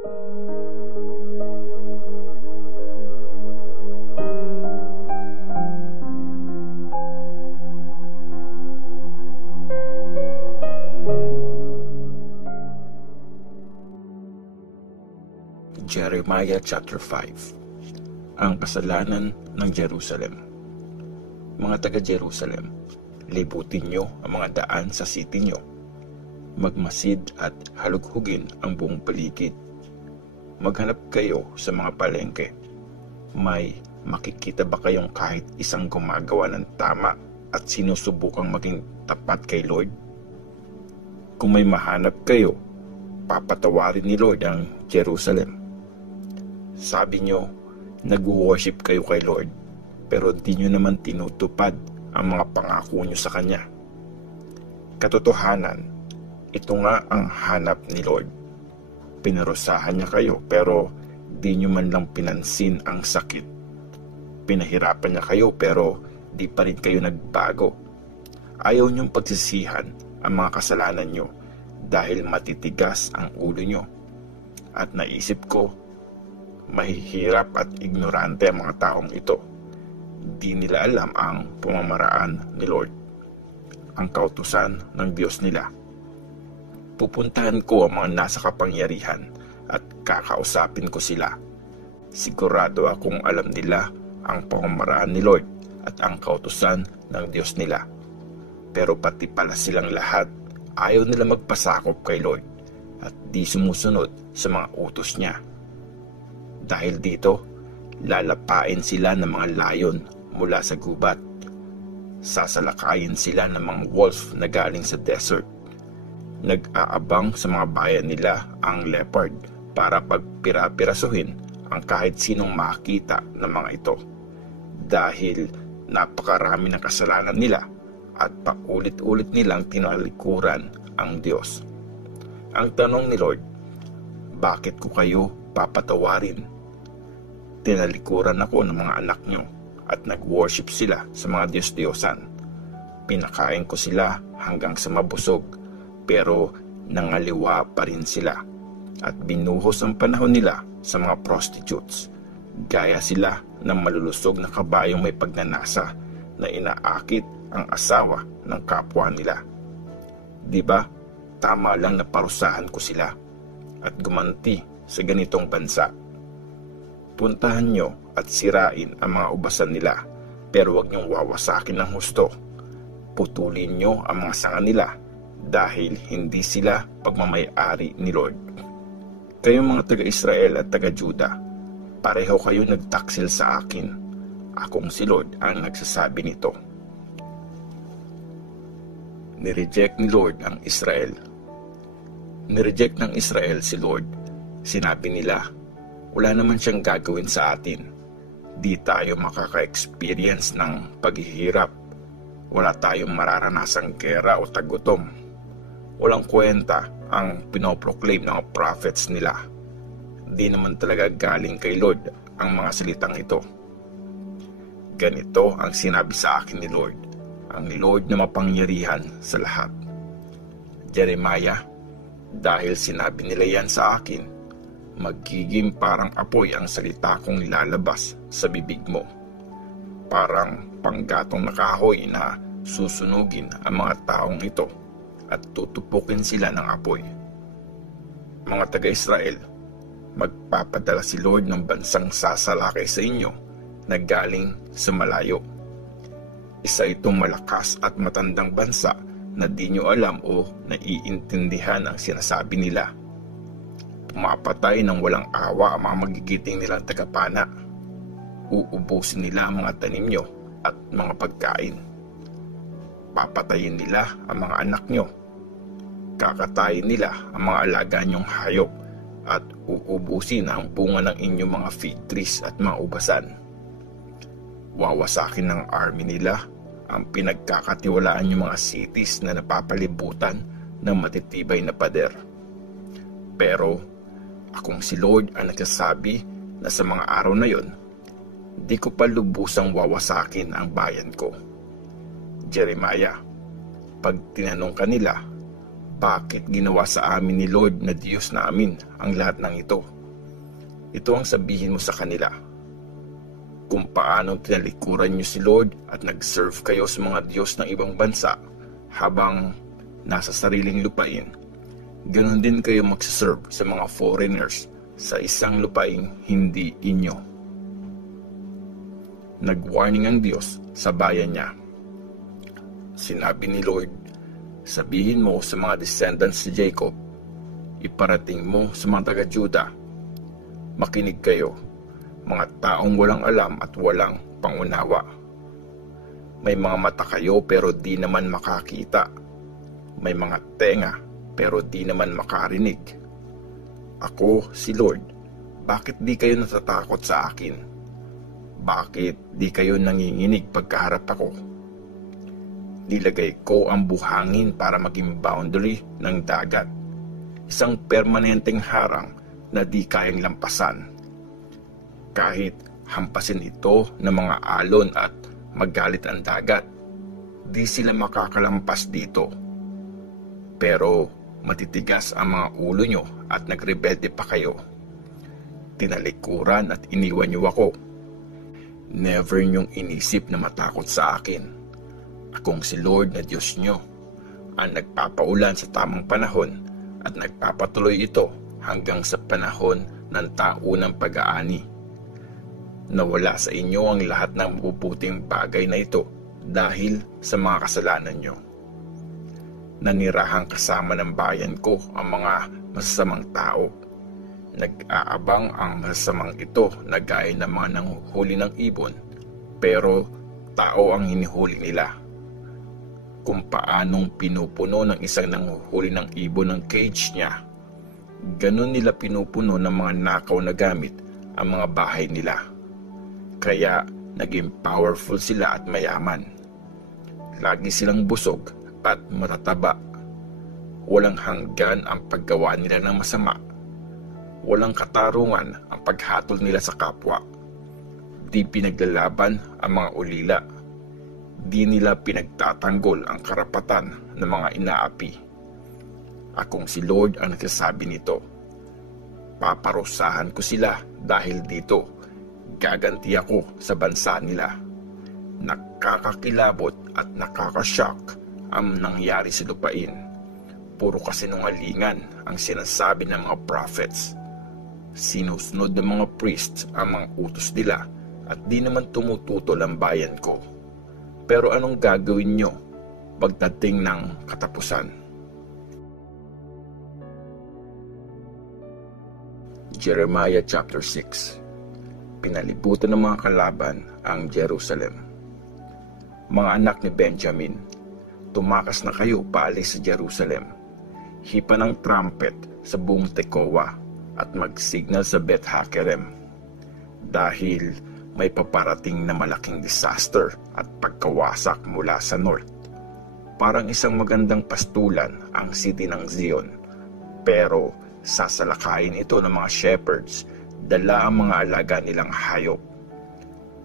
Jeremiah chapter 5. Ang kasalanan ng Jerusalem. Mga taga-Jerusalem, libutin nyo ang mga daan sa city nyo. Magmasid at halughugin ang buong paligid. Maghanap kayo sa mga palengke. May makikita ba kayong kahit isang gumagawa ng tama at sinusubukang maging tapat kay Lord? Kung may mahanap kayo, papatawarin ni Lord ang Jerusalem. Sabi nyo, nag-worship kayo kay Lord, pero di nyo naman tinutupad ang mga pangako nyo sa Kanya. Katotohanan, ito nga ang hanap ni Lord. Pinarusahan niya kayo, pero di nyo man lang pinansin ang sakit. Pinahirapan niya kayo, pero di pa rin kayo nagbago. Ayaw nyong pagsisihan ang mga kasalanan nyo dahil matitigas ang ulo nyo. At naisip ko, mahihirap at ignorante ang mga taong ito. Di nila alam ang pamamaraan ni Lord, ang kautusan ng Diyos nila. Pupuntahan ko ang mga nasa kapangyarihan at kakausapin ko sila. Sigurado akong alam nila ang pamamaraan ni Lord at ang kautusan ng Diyos nila. Pero pati pala silang lahat, ayaw nila magpasakop kay Lord at di sumusunod sa mga utos niya. Dahil dito, lalapain sila ng mga layon mula sa gubat. Sasalakayin sila ng mga wolf na galing sa desert. Nag-aabang sa mga bayan nila ang leopard para pagpira-pirasuhin ang kahit sinong makita ng mga ito. Dahil napakarami ng kasalanan nila at paulit-ulit nilang tinalikuran ang Diyos. Ang tanong ni Lord, bakit ko kayo papatawarin? Tinalikuran ako ng mga anak nyo at nag-worship sila sa mga Diyos-Diyosan. Pinakain ko sila hanggang sa mabusog, pero nangaliwa pa rin sila at binuhos ang panahon nila sa mga prostitutes. Gaya sila ng malulusog na kabayong may pagnanasa na inaakit ang asawa ng kapwa nila. Diba, tama lang na parusahan ko sila at gumanti sa ganitong bansa. Puntahan nyo at sirain ang mga ubasan nila, pero huwag nyong wawasakin ng husto. Putulin nyo ang mga sanga nila, dahil hindi sila pagmamay-ari ni Lord. Kayong mga taga-Israel at taga-Juda, pareho kayo nagtaksil sa akin. Akong si Lord ang nagsasabi nito. Nireject ni Lord ang Israel. Nireject ng Israel si Lord. Sinabi nila, wala naman siyang gagawin sa atin. Di tayo makaka-experience ng paghihirap. Wala tayong mararanasang gera o tagutom. Walang kwenta ang pinoproclaim ng prophets nila. Di naman talaga galing kay Lord ang mga salitang ito. Ganito ang sinabi sa akin ni Lord, ang Lord na mapangyarihan sa lahat. Jeremiah, dahil sinabi nila yan sa akin, magiging parang apoy ang salita kong ilalabas sa bibig mo. Parang panggatong na kahoy na susunugin ang mga taong ito at tutupukin sila ng apoy. Mga taga-Israel, magpapadala si Lord ng bansang sasalakay sa inyo na galing sa malayo. Isa itong malakas at matandang bansa na di nyo alam o naiintindihan ang sinasabi nila. Pumapatay ng walang awa ang mga magigiting nilang tagapana. Uubusin nila ang mga tanim nyo at mga pagkain. Papatayin nila ang mga anak nyo. Kakatayin nila ang mga alaga nyong hayop at uubusin ang bunga ng inyong mga fig trees at mga ubasan. Wawasakin ng army nila ang pinagkakatiwalaan nyong mga cities na napapalibutan ng matitibay na pader. Pero akong si Lord ang nagsasabi na sa mga araw na yon, di ko pa lubusang wawasakin ang bayan ko. Jeremiah, pag tinanong kanila, Bakit ginawa sa amin ni Lord na Diyos namin ang lahat ng ito? Ito ang sabihin mo sa kanila. Kung paano tinalikuran niyo si Lord at nag-serve kayo sa mga Diyos ng ibang bansa habang nasa sariling lupain, ganon din kayo magsaserve sa mga foreigners sa isang lupaing hindi inyo. Nag-warning ang Diyos sa bayan niya. Sinabi ni Lord, sabihin mo sa mga descendants ni Jacob, iparating mo sa mga taga-Juda, makinig kayo, mga taong walang alam at walang pangunawa. May mga mata kayo pero di naman makakita. May mga tenga pero di naman makarinig. Ako, si Lord, bakit di kayo natatakot sa akin? Bakit di kayo nanginginig pagkaharap ako? Nilagay ko ang buhangin para maging boundary ng dagat. Isang permanenteng harang na di kayang lampasan. Kahit hampasin ito ng mga alon at magalit ang dagat, di sila makakalampas dito. Pero matitigas ang mga ulo nyo at nagrebelde pa kayo. Tinalikuran at iniwan nyo ako. Never nyong inisip na matakot sa akin. Akong si Lord na Diyos nyo, ang nagpapaulan sa tamang panahon at nagpapatuloy ito hanggang sa panahon ng taunang pag-aani. Nawala sa inyo ang lahat ng mabubuting bagay na ito dahil sa mga kasalanan nyo. Nanirahang kasama ng bayan ko ang mga masasamang tao. Nag-aabang ang masasamang ito na gaya ng mga nanguhuli ng ibon, pero tao ang hinihuli nila. Kung paanong pinupuno ng isang nanguhuli ng ibon ng cage niya, ganun nila pinupuno ng mga nakaw na gamit ang mga bahay nila. Kaya naging powerful sila at mayaman. Lagi silang busog at matataba. Walang hanggan ang paggawa nila ng masama. Walang katarungan ang paghatol nila sa kapwa. Di pinaglalaban ang mga ulila. Di nila pinagtatanggol ang karapatan ng mga inaapi. Akong si Lord ang nagsasabi nito. Paparusahan ko sila dahil dito. Gaganti ako sa bansa nila. Nakakakilabot at nakakashock ang nangyari sa lupain. Puro kasinungalingan ang sinasabi ng mga prophets. Sinusunod ng mga priests ang mga utos nila at di naman tumututol ang bayan ko. Pero anong gagawin nyo pagdating ng katapusan? Jeremiah chapter 6. Pinalibutan ng mga kalaban ang Jerusalem. Mga anak ni Benjamin, tumakas na kayo paalis sa Jerusalem. Hipa ng trumpet sa buong Tekoa at mag-signal sa Beth Hakerem. Dahil may paparating na malaking disaster at pagkawasak mula sa north. Parang isang magandang pastulan ang city ng Zion, pero sasalakayin ito ng mga shepherds, dala ang mga alaga nilang hayop.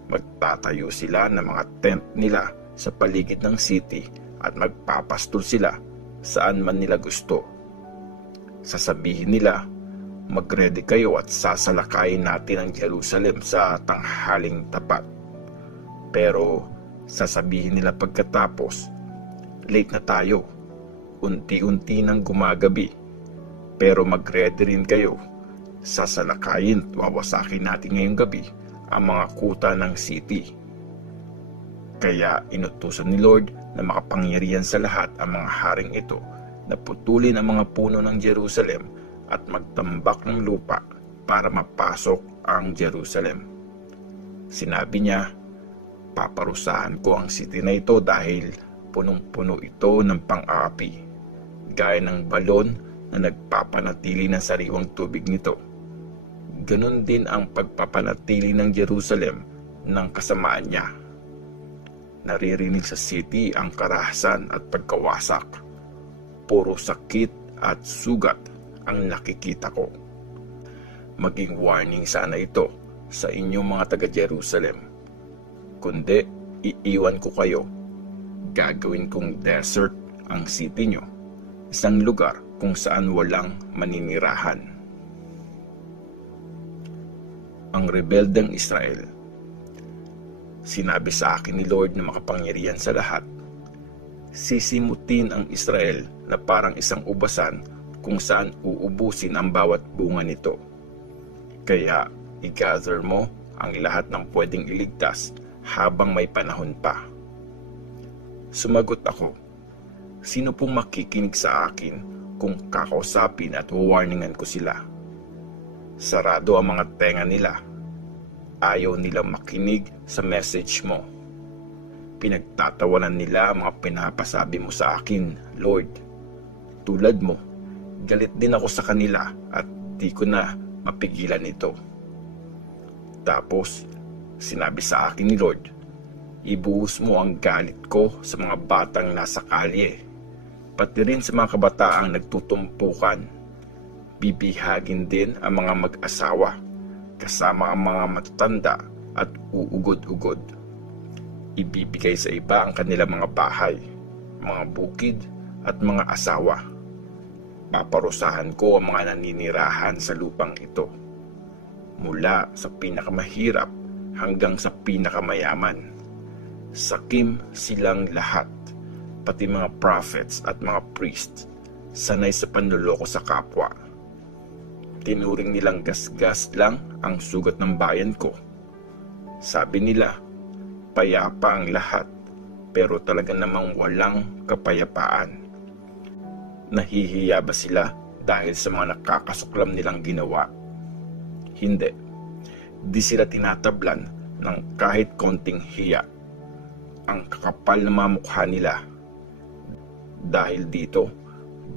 Magtatayo sila ng mga tent nila sa paligid ng city at magpapastol sila saan man nila gusto. Sasabihin nila, mag-ready kayo at sasalakayin natin ang Jerusalem sa tanghaling tapat. Pero sasabihin nila pagkatapos, late na tayo, unti-unti nang gumagabi, pero mag-ready rin kayo. Sasalakayin at wawasakin natin ngayong gabi ang mga kuta ng city. Kaya inutusan ni Lord na makapangyarihan sa lahat ang mga haring ito na putulin ang mga puno ng Jerusalem at magtambak ng lupa para mapasok ang Jerusalem. Sinabi niya, paparusahan ko ang city na ito dahil punong-puno ito ng pang-aapi, gaya ng balon na nagpapanatili ng sariwang tubig nito. Ganon din ang pagpapanatili ng Jerusalem ng kasamaan niya. Naririnig sa city ang karahasan at pagkawasak. Puro sakit at sugat ang nakikita ko. Maging warning sana ito sa inyong mga taga-Jerusalem. Kundi iiwan ko kayo. Gagawin kong desert ang city nyo. isang lugar kung saan walang maninirahan. Ang rebeldeng Israel. Sinabi sa akin ni Lord na makapangyarihan sa lahat, sisimutin ang Israel na parang isang ubasan kung saan uubusin ang bawat bunga nito. Kaya i-gather mo ang lahat ng pwedeng iligtas habang may panahon pa. Sumagot ako, sino pong makikinig sa akin kung kakausapin at warningan ko sila? Sarado ang mga tenga nila. Ayaw nilang makinig sa message mo. Pinagtatawanan nila ang mga pinapasabi mo sa akin, Lord. Tulad mo, galit din ako sa kanila at di ko na mapigilan ito. Tapos, sinabi sa akin ni Lord, ibuhos mo ang galit ko sa mga batang nasa kalye, pati rin sa mga kabataang nagtutumpukan. Bibihagin din ang mga mag-asawa, kasama ang mga matatanda at uugod-ugod. Ibibigay sa iba ang kanilang mga bahay, mga bukid at mga asawa. Paparusahan ko ang mga naninirahan sa lupang ito, mula sa pinakamahirap hanggang sa pinakamayaman. Sakim silang lahat, pati mga prophets at mga priests, sanay sa panluloko sa kapwa. Tinuring nilang gasgas lang ang sugat ng bayan ko. Sabi nila, payapa ang lahat, pero talaga namang walang kapayapaan. Nahihiya ba sila dahil sa mga nakakasuklam nilang ginawa? Hindi. Di sila tinatablan ng kahit konting hiya. Ang kakapal na mga mukha nila. Dahil dito,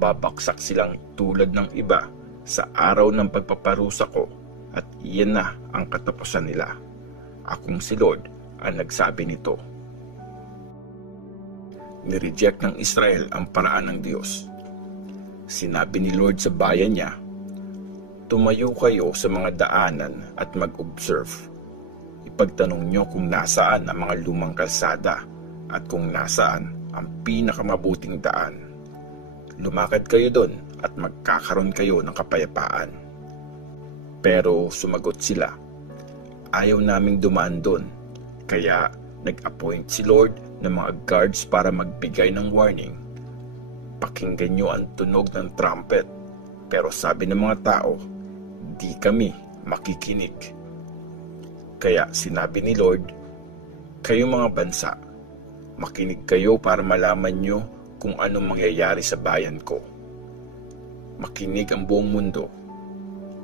babaksak silang tulad ng iba sa araw ng pagpaparusa ko at iyan na ang katapusan nila. Akong si Lord ang nagsabi nito. Nireject ng Israel ang paraan ng Diyos. Sinabi ni Lord sa bayan niya, tumayo kayo sa mga daanan at mag-observe. Ipagtanong nyo kung nasaan ang mga lumang kalsada at kung nasaan ang pinakamabuting daan. Lumakad kayo doon at magkakaroon kayo ng kapayapaan. Pero sumagot sila, ayaw naming dumaan doon. Kaya nag-appoint si Lord ng mga guards para magbigay ng warning. Pakinggan nyo ang tunog ng trumpet. Pero sabi ng mga tao, di kami makikinig. Kaya sinabi ni Lord, kayong mga bansa, makinig kayo para malaman nyo kung anong mangyayari sa bayan ko. Makinig ang buong mundo.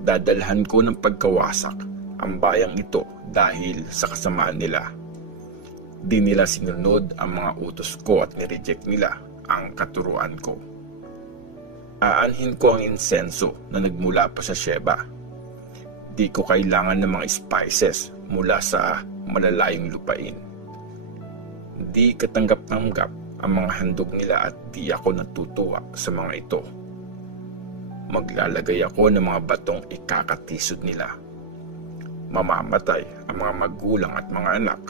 Dadalhan ko ng pagkawasak ang bayang ito dahil sa kasamaan nila. Di nila sinunod ang mga utos ko at nireject nila ang katuruan ko. Aanhin ko ang insenso na nagmula pa sa Sheba. Di ko kailangan ng mga spices mula sa malalayong lupain. Di katanggap-tanggap ang mga handog nila at di ako natutuwa sa mga ito. Maglalagay ako ng mga batong ikakatisod nila. Mamamatay ang mga magulang at mga anak,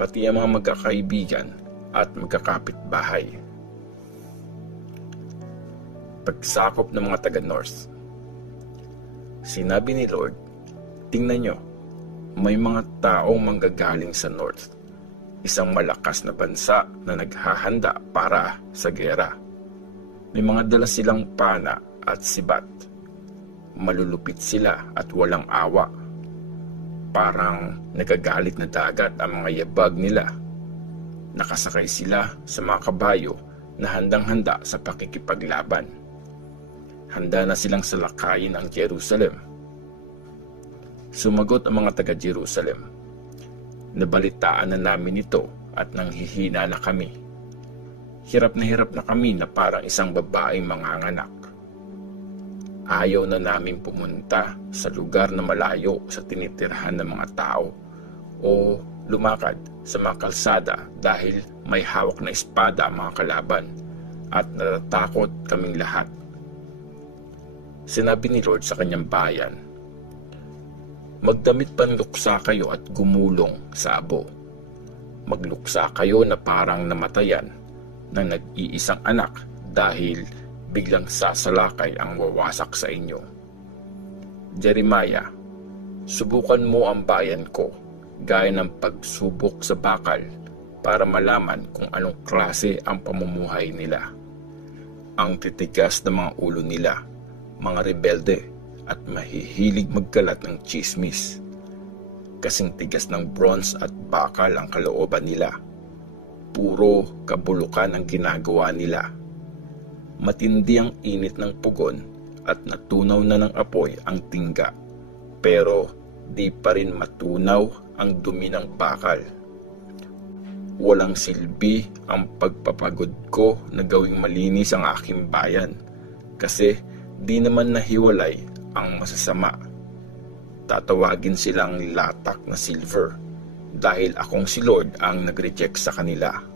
pati ang mga magkakaibigan at magkakapitbahay. Pagsakop ng mga taga-North. Sinabi ni Lord, tingnan nyo, may mga taong manggagaling sa North, isang malakas na bansa na naghahanda para sa gera. May mga dala silang pana at sibat. Malulupit sila at walang awa. Parang nagagalit na dagat ang mga yabag nila. Nakasakay sila sa mga kabayo na handang-handa sa pakikipaglaban. Handa na silang salakayin ang Jerusalem. Sumagot ang mga taga-Jerusalem, nabalitaan na namin ito at nanghihina na kami. Hirap na kami na parang isang babaeng manganganak. Ayaw na namin pumunta sa lugar na malayo sa tinitirhan ng mga tao o lumakad sa mga kalsada dahil may hawak na espada ang mga kalaban at natatakot kaming lahat. Sinabi ni Lord sa kanyang bayan, magdamit panluksa kayo at gumulong sa abo. Magluksa kayo na parang namatayan ng nag-iisang anak dahil biglang sasalakay ang wawasak sa inyo. Jeremiah, subukan mo ang bayan ko gaya ng pagsubok sa bakal para malaman kung anong klase ang pamumuhay nila. Ang titigas ng mga ulo nila, mga rebelde at mahihilig magkalat ng chismis. Kasing tigas ng bronze at bakal ang kalooban nila. Puro kabulukan ang ginagawa nila. Matindi ang init ng pugon at natunaw na ng apoy ang tingga. Pero di pa rin matunaw ang dumi ng bakal. Walang silbi ang pagpapagod ko na gawing malinis ang aking bayan kasi di naman nahiwalay ang masasama. Tatawagin silang latak na silver dahil akong si Lord ang nag-reject sa kanila.